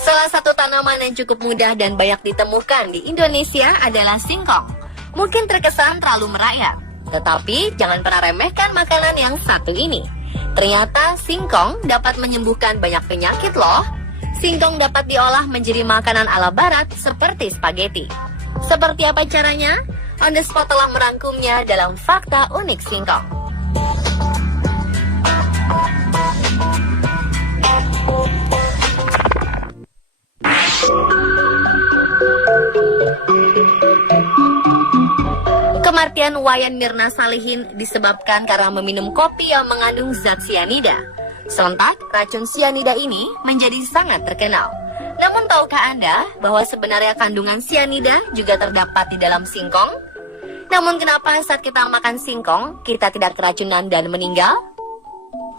Salah satu tanaman yang cukup mudah dan banyak ditemukan di Indonesia adalah singkong. Mungkin terkesan terlalu merayap, tetapi jangan pernah remehkan makanan yang satu ini. Ternyata singkong dapat menyembuhkan banyak penyakit loh. Singkong dapat diolah menjadi makanan ala barat seperti spaghetti. Seperti apa caranya? On the Spot telah merangkumnya dalam Fakta Unik Singkong. Kematian Wayan Mirna Salihin disebabkan karena meminum kopi yang mengandung zat sianida. Sontak, racun sianida ini menjadi sangat terkenal. Namun tahukah Anda bahwa sebenarnya kandungan sianida juga terdapat di dalam singkong? Namun kenapa saat kita makan singkong, kita tidak keracunan dan meninggal?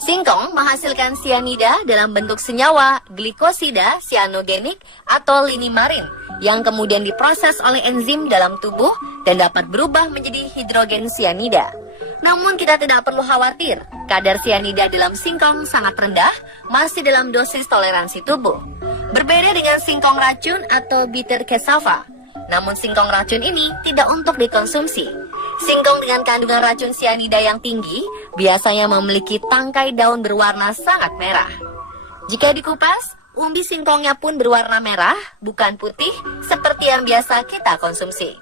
Singkong menghasilkan sianida dalam bentuk senyawa glikosida sianogenik atau linimarin yang kemudian diproses oleh enzim dalam tubuh dan dapat berubah menjadi hidrogen sianida. Namun kita tidak perlu khawatir, kadar sianida dalam singkong sangat rendah, masih dalam dosis toleransi tubuh. Berbeda dengan singkong racun atau bitter cassava, namun singkong racun ini tidak untuk dikonsumsi. Singkong dengan kandungan racun sianida yang tinggi biasanya memiliki tangkai daun berwarna sangat merah. Jika dikupas, umbi singkongnya pun berwarna merah, bukan putih seperti yang biasa kita konsumsi.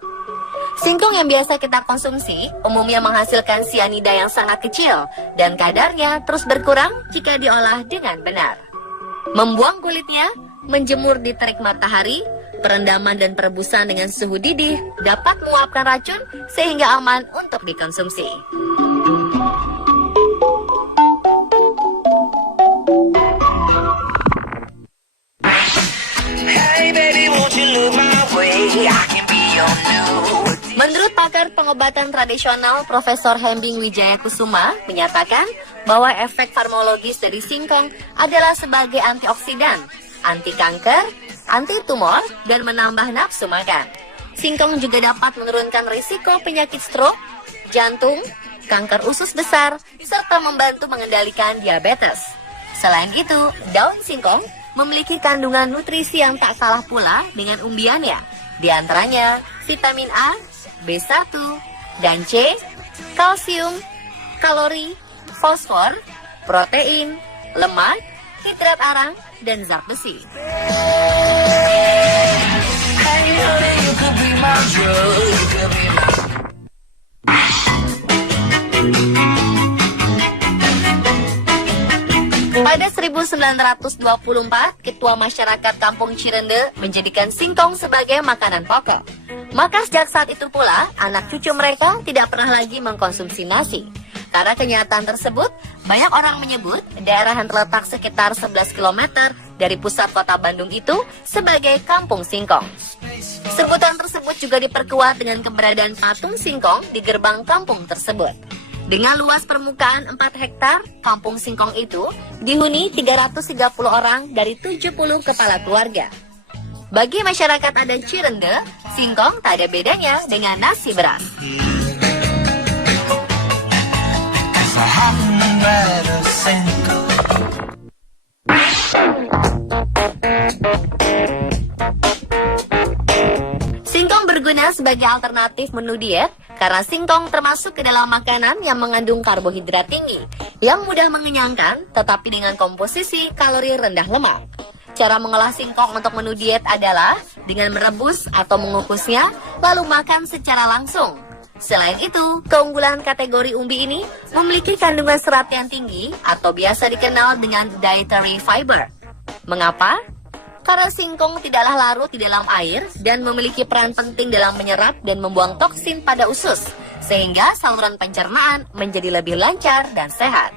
Singkong yang biasa kita konsumsi umumnya menghasilkan sianida yang sangat kecil dan kadarnya terus berkurang jika diolah dengan benar. Membuang kulitnya, menjemur di terik matahari, perendaman dan perebusan dengan suhu didih dapat menguapkan racun sehingga aman untuk dikonsumsi. Menurut pakar pengobatan tradisional Profesor Hembing Wijaya Kusuma menyatakan bahwa efek farmakologis dari singkong adalah sebagai antioksidan, anti kanker, anti tumor, dan menambah nafsu makan. Singkong juga dapat menurunkan risiko penyakit stroke, jantung, kanker usus besar, serta membantu mengendalikan diabetes. Selain itu, daun singkong memiliki kandungan nutrisi yang tak kalah pula dengan umbiannya. Di antaranya vitamin A, B1, dan C, kalsium, kalori, fosfor, protein, lemak, hidrat arang, dan zat besi. Pada 1924, Ketua Masyarakat Kampung Cirende menjadikan singkong sebagai makanan pokok. Maka sejak saat itu pula, anak cucu mereka tidak pernah lagi mengkonsumsi nasi. Karena kenyataan tersebut, banyak orang menyebut daerah yang terletak sekitar 11 km dari pusat kota Bandung itu sebagai Kampung Singkong. Sebutan tersebut juga diperkuat dengan keberadaan patung singkong di gerbang kampung tersebut. Dengan luas permukaan 4 hektar, Kampung Singkong itu dihuni 330 orang dari 70 kepala keluarga. Bagi masyarakat adat Cirende, singkong tak ada bedanya dengan nasi beras. Singkong berguna sebagai alternatif menu diet karena singkong termasuk ke dalam makanan yang mengandung karbohidrat tinggi, yang mudah mengenyangkan tetapi dengan komposisi kalori rendah lemak. Cara mengolah singkong untuk menu diet adalah dengan merebus atau mengukusnya, lalu makan secara langsung. Selain itu, keunggulan kategori umbi ini memiliki kandungan serat yang tinggi atau biasa dikenal dengan dietary fiber. Mengapa? Karena singkong tidaklah larut di dalam air dan memiliki peran penting dalam menyerap dan membuang toksin pada usus, sehingga saluran pencernaan menjadi lebih lancar dan sehat.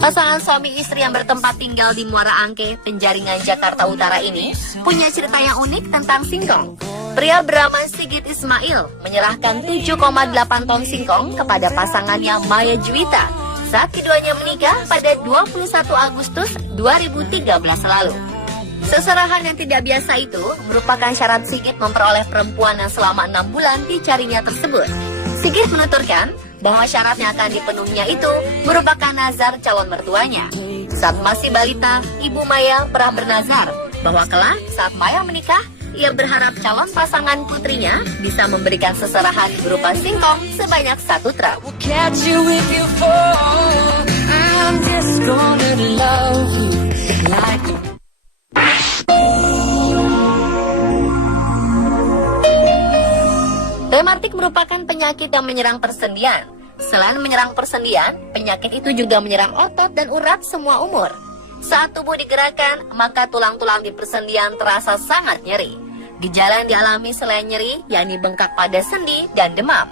Pasangan suami istri yang bertempat tinggal di Muara Angke, Penjaringan, Jakarta Utara ini punya cerita yang unik tentang singkong. Pria bernama Sigit Ismail menyerahkan 7,8 ton singkong kepada pasangannya Maya Juwita saat keduanya menikah pada 21 Agustus 2013 lalu. Seserahan yang tidak biasa itu merupakan syarat Sigit memperoleh perempuan yang selama 6 bulan dicarinya tersebut. Sigit menuturkan bahwa syarat yang akan dipenuhinya itu merupakan nazar calon mertuanya. Saat masih balita, Ibu Maya pernah bernazar bahwa kelak saat Maya menikah, ia berharap calon pasangan putrinya bisa memberikan seserahan berupa singkong sebanyak 1 truk. Rematik merupakan penyakit yang menyerang persendian. Selain menyerang persendian, penyakit itu juga menyerang otot dan urat semua umur. Saat tubuh digerakkan, maka tulang-tulang di persendian terasa sangat nyeri. Gejala yang dialami selain nyeri, yakni bengkak pada sendi dan demam.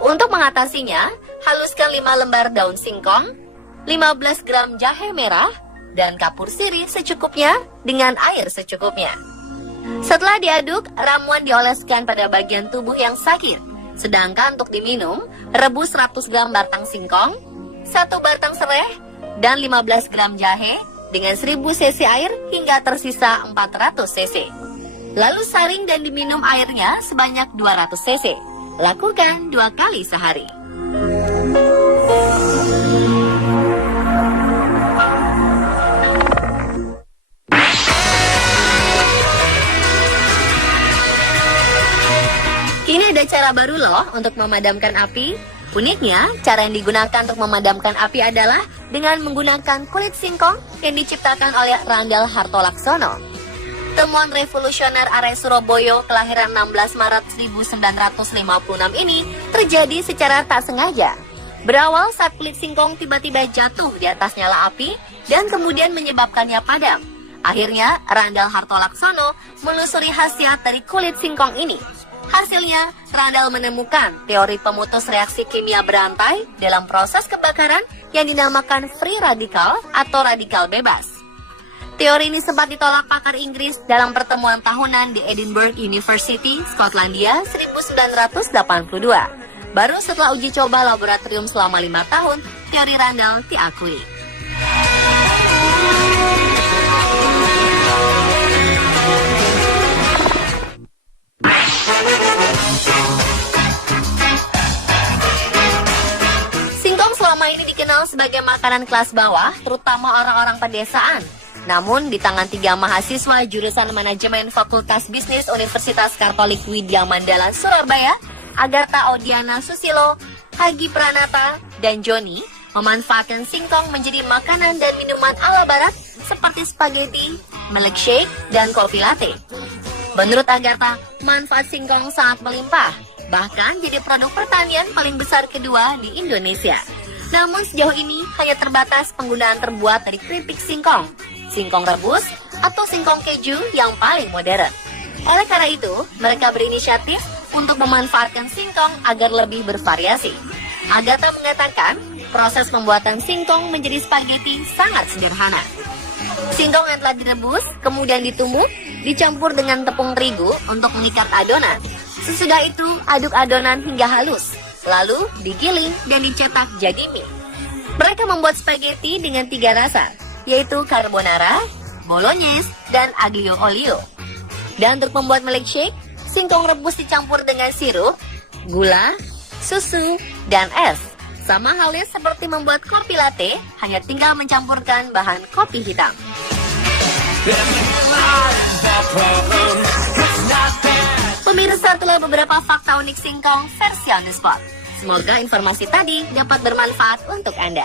Untuk mengatasinya, haluskan 5 lembar daun singkong, 15 gram jahe merah, dan kapur sirih secukupnya dengan air secukupnya. Setelah diaduk, ramuan dioleskan pada bagian tubuh yang sakit. Sedangkan untuk diminum, rebus 100 gram batang singkong, 1 batang serai, dan 15 gram jahe dengan 1000 cc air hingga tersisa 400 cc. Lalu saring dan diminum airnya sebanyak 200 cc. Lakukan 2 kali sehari. Kini ada cara baru loh untuk memadamkan api. Uniknya, cara yang digunakan untuk memadamkan api adalah dengan menggunakan kulit singkong yang diciptakan oleh Randall Hartolaksono. Temuan revolusioner Arek Surabaya kelahiran 16 Maret 1956 ini terjadi secara tak sengaja. Berawal saat kulit singkong tiba-tiba jatuh di atas nyala api dan kemudian menyebabkannya padam. Akhirnya, Randall Hartolaksono menelusuri khasiat dari kulit singkong ini. Hasilnya, Randall menemukan teori pemutus reaksi kimia berantai dalam proses kebakaran yang dinamakan free radical atau radikal bebas. Teori ini sempat ditolak pakar Inggris dalam pertemuan tahunan di Edinburgh University, Skotlandia 1982. Baru setelah uji coba laboratorium selama 5 tahun, teori Randall diakui. Singkong selama ini dikenal sebagai makanan kelas bawah, terutama orang-orang pedesaan. Namun, di tangan 3 mahasiswa jurusan manajemen Fakultas Bisnis Universitas Katolik Widya Mandala, Surabaya, Agatha Audiana Susilo, Hagi Pranata, dan Joni, memanfaatkan singkong menjadi makanan dan minuman ala barat seperti spaghetti, milkshake, dan kopi latte. Menurut Agatha, manfaat singkong sangat melimpah, bahkan jadi produk pertanian paling besar kedua di Indonesia. Namun sejauh ini hanya terbatas penggunaan terbuat dari keripik singkong, singkong rebus, atau singkong keju yang paling modern. Oleh karena itu, mereka berinisiatif untuk memanfaatkan singkong agar lebih bervariasi. Agatha mengatakan, proses pembuatan singkong menjadi spaghetti sangat sederhana. Singkong yang telah direbus, kemudian ditumbuk, dicampur dengan tepung terigu untuk mengikat adonan. Sesudah itu, aduk adonan hingga halus, lalu digiling dan dicetak jadi mie. Mereka membuat spaghetti dengan 3 rasa, yaitu carbonara, bolognese, dan aglio olio. Dan untuk membuat milkshake, singkong rebus dicampur dengan sirup, gula, susu, dan es. Sama halnya seperti membuat kopi latte, hanya tinggal mencampurkan bahan kopi hitam. Pemirsa, itulah beberapa fakta unik singkong versi on the spot. Semoga informasi tadi dapat bermanfaat untuk Anda.